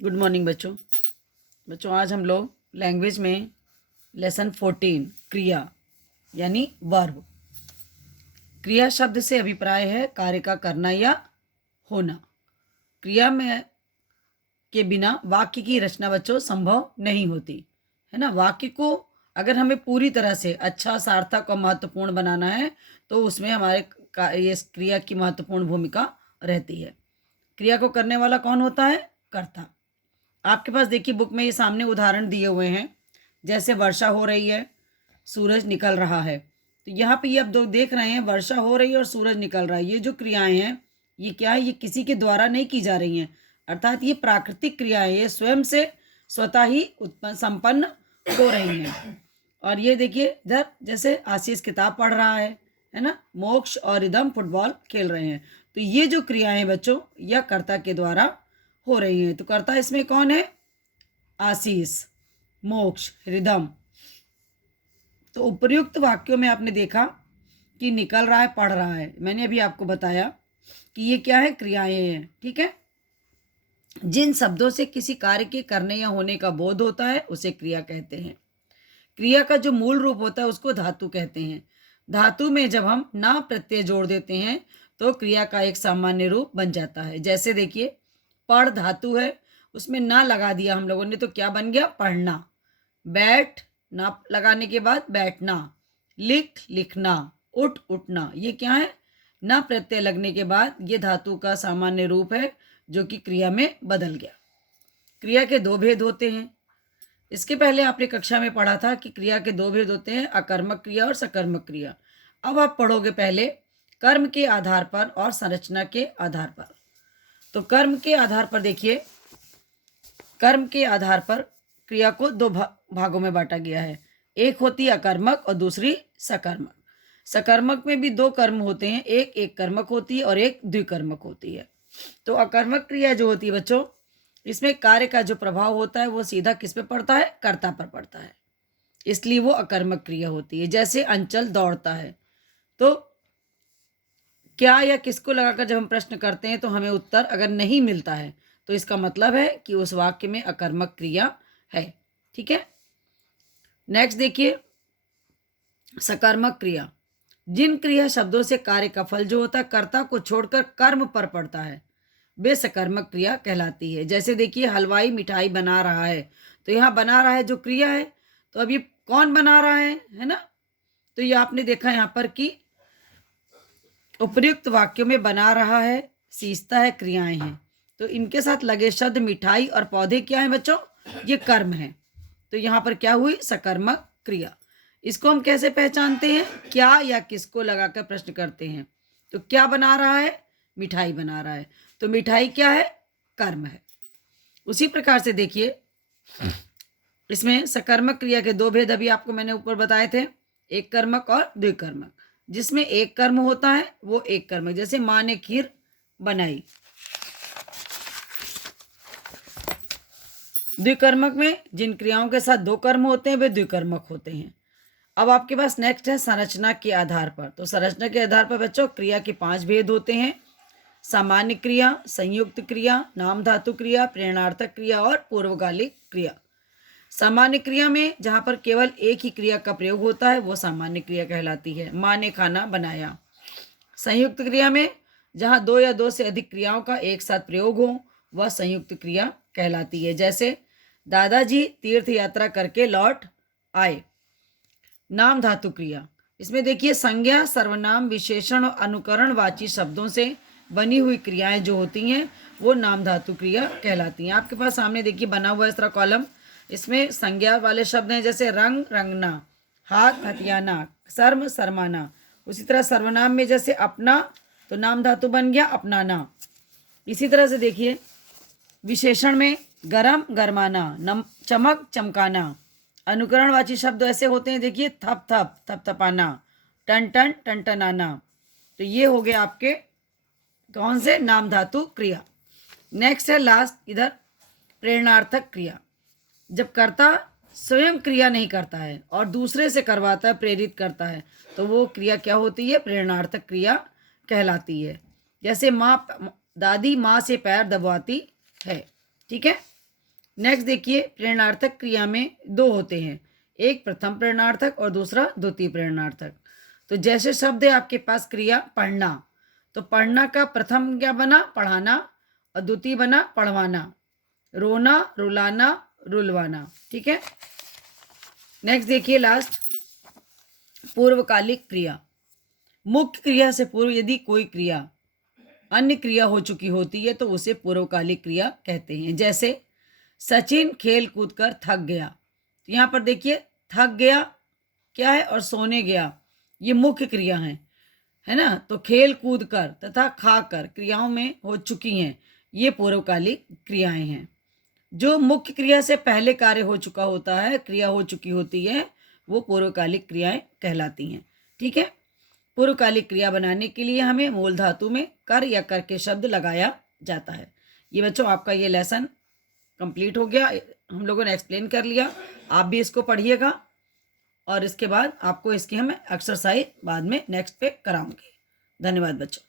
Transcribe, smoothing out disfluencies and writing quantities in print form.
Good morning बच्चों। आज हम लोग लैंग्वेज में लेसन 14 क्रिया यानी वर्ब। क्रिया शब्द से अभिप्राय है कार्य का करना या होना। क्रिया में के बिना वाक्य की रचना बच्चों संभव नहीं होती है ना। वाक्य को अगर हमें पूरी तरह से अच्छा, सार्थक और महत्वपूर्ण बनाना है तो उसमें ये क्रिया की महत्वपूर्ण भूमिका रहती है। क्रिया को करने वाला कौन होता है? कर्ता। आपके पास देखिए बुक में ये सामने उदाहरण दिए हुए हैं। जैसे वर्षा हो रही है, सूरज निकल रहा है। तो यहाँ पे ये आप दो देख रहे हैं, वर्षा हो रही है और सूरज निकल रहा है। ये जो क्रियाएं हैं ये क्या है? ये किसी के द्वारा नहीं की जा रही हैं, अर्थात ये प्राकृतिक क्रियाएं, ये स्वयं से स्वतः ही उत्पन्न संपन्न हो रही हैं। और ये देखिए इधर जैसे आशीष किताब पढ़ रहा है ना। मोक्ष और रिदम फुटबॉल खेल रहे हैं। तो ये जो क्रियाएं बच्चों यह कर्ता के द्वारा हो रही हैं। तो कर्ता इसमें कौन है? आशीष, मोक्ष, रिदम। तो उपर्युक्त वाक्यों में आपने देखा कि निकल रहा है, पढ़ रहा है। मैंने अभी आपको बताया कि ये क्या है? क्रियाएं हैं। ठीक है। जिन शब्दों से किसी कार्य के करने या होने का बोध होता है उसे क्रिया कहते हैं। क्रिया का जो मूल रूप होता है उसको धातु कहते हैं। धातु में जब हम ना प्रत्यय जोड़ देते हैं तो क्रिया का एक सामान्य रूप बन जाता है। जैसे देखिए पढ़ धातु है, उसमें ना लगा दिया हम लोगों ने तो क्या बन गया? पढ़ना। बैठ ना लगाने के बाद बैठना। लिख लिखना। उठ उठना। ये क्या है? ना प्रत्यय लगने के बाद ये धातु का सामान्य रूप है जो कि क्रिया में बदल गया। क्रिया के दो भेद होते हैं। इसके पहले आपने कक्षा में पढ़ा था कि क्रिया के दो भेद होते हैं, अकर्मक क्रिया और सकर्मक क्रिया। अब आप पढ़ोगे पहले कर्म के आधार पर और संरचना के आधार पर। तो कर्म के आधार पर देखिए, कर्म के आधार पर क्रिया को दो भागों में बांटा गया है। एक होती है अकर्मक और दूसरी सकर्मक। सकर्मक में भी दो कर्म होते हैं, एक एक कर्मक होती है और एक द्विकर्मक होती है। तो अकर्मक क्रिया जो होती है बच्चों, इसमें कार्य का जो प्रभाव होता है वो सीधा किस पे पड़ता है? कर्ता पर पड़ता है, इसलिए वो अकर्मक क्रिया होती है। जैसे अंचल दौड़ता है, तो क्या या किसको लगाकर जब हम प्रश्न करते हैं तो हमें उत्तर अगर नहीं मिलता है तो इसका मतलब है कि उस वाक्य में अकर्मक क्रिया है। ठीक है। नेक्स्ट देखिए सकर्मक क्रिया। जिन क्रिया शब्दों से कार्य का फल जो होता है कर्ता को छोड़कर कर्म पर पड़ता है वे सकर्मक क्रिया कहलाती है। जैसे देखिए हलवाई मिठाई बना रहा है, तो यहाँ बना रहा है जो क्रिया है, तो अब ये कौन बना रहा है ना। तो ये आपने देखा यहाँ पर कि उपर्युक्त वाक्यों में बना रहा है, सींचता है, क्रियाएं हैं। तो इनके साथ लगे शब्द मिठाई और पौधे क्या है बच्चों? ये कर्म है। तो यहाँ पर क्या हुई? सकर्मक क्रिया। इसको हम कैसे पहचानते हैं? क्या या किसको लगाकर प्रश्न करते हैं। तो क्या बना रहा है? मिठाई बना रहा है। तो मिठाई क्या है? कर्म है। उसी प्रकार से देखिए इसमें सकर्मक क्रिया के दो भेद अभी आपको मैंने ऊपर बताए थे, एक कर्मक और द्विकर्मक। जिसमें एक कर्म होता है वो एक कर्मक। जैसे माँ ने खीर बनाई। द्विकर्मक में जिन क्रियाओं के साथ दो कर्म होते हैं वे द्विकर्मक होते हैं। अब आपके पास नेक्स्ट है संरचना के आधार पर। तो संरचना के आधार पर बच्चों क्रिया के 5 भेद होते हैं। सामान्य क्रिया, संयुक्त क्रिया, नाम धातु क्रिया, प्रेरणार्थक क्रिया और पूर्वकालिक क्रिया। सामान्य क्रिया में जहाँ पर केवल एक ही क्रिया का प्रयोग होता है वो सामान्य क्रिया कहलाती है। माँ ने खाना बनाया। संयुक्त क्रिया में जहाँ दो या दो से अधिक क्रियाओं का एक साथ प्रयोग हो वह संयुक्त क्रिया कहलाती है। जैसे दादाजी तीर्थ यात्रा करके लौट आए। नाम धातु क्रिया, इसमें देखिए संज्ञा, सर्वनाम, विशेषण और अनुकरणवाची शब्दों से बनी हुई क्रियाएं जो होती हैं वो नाम धातु क्रिया कहलाती हैं। आपके पास सामने देखिए बना हुआ इस तरह कॉलम। इसमें संज्ञा वाले शब्द हैं जैसे रंग रंगना, हाथ हथियाना, शर्म शर्माना। उसी तरह सर्वनाम में जैसे अपना, तो नाम धातु बन गया अपनाना। इसी तरह से देखिए विशेषण में गरम गरमाना, चमक चमकाना। अनुकरणवाची शब्द ऐसे होते हैं देखिए थप थप थपथपाना, टन टन टनटनाना। तो ये हो गए आपके कौन से? नाम धातु क्रिया। नेक्स्ट है लास्ट इधर प्रेरणार्थक क्रिया। जब कर्ता स्वयं क्रिया नहीं करता है और दूसरे से करवाता है, प्रेरित करता है, तो वो क्रिया क्या होती है? प्रेरणार्थक क्रिया कहलाती है। जैसे माँ दादी माँ से पैर दबाती है। ठीक है। नेक्स्ट देखिए, प्रेरणार्थक क्रिया में दो होते हैं, एक प्रथम प्रेरणार्थक और दूसरा द्वितीय प्रेरणार्थक। तो जैसे शब्द है आपके पास क्रिया पढ़ना, तो पढ़ना का प्रथम क्या बना? पढ़ाना, और द्वितीय बना पढ़वाना। रोना, रुलाना, रुलवाना। ठीक है। नेक्स्ट देखिए लास्ट, पूर्वकालिक क्रिया। मुख्य क्रिया से पूर्व यदि कोई क्रिया अन्य क्रिया हो चुकी होती है तो उसे पूर्वकालिक क्रिया कहते हैं। जैसे सचिन खेल कूद कर थक गया, तो यहाँ पर देखिए थक गया क्या है और सोने गया, ये मुख्य क्रिया है ना। तो खेल कूद कर तथा खाकर क्रियाओं में हो चुकी हैं, ये पूर्वकालिक क्रियाएं हैं। जो मुख्य क्रिया से पहले कार्य हो चुका होता है, क्रिया हो चुकी होती है, वो पूर्वकालिक क्रियाएं कहलाती हैं। ठीक है। पूर्वकालिक क्रिया बनाने के लिए हमें मूल धातु में कर या कर के शब्द लगाया जाता है। ये बच्चों आपका ये लेसन कंप्लीट हो गया, हम लोगों ने एक्सप्लेन कर लिया। आप भी इसको पढ़िएगा और इसके बाद आपको इसकी हम एक्सरसाइज बाद में नेक्स्ट पे कराऊंगी। धन्यवाद बच्चों।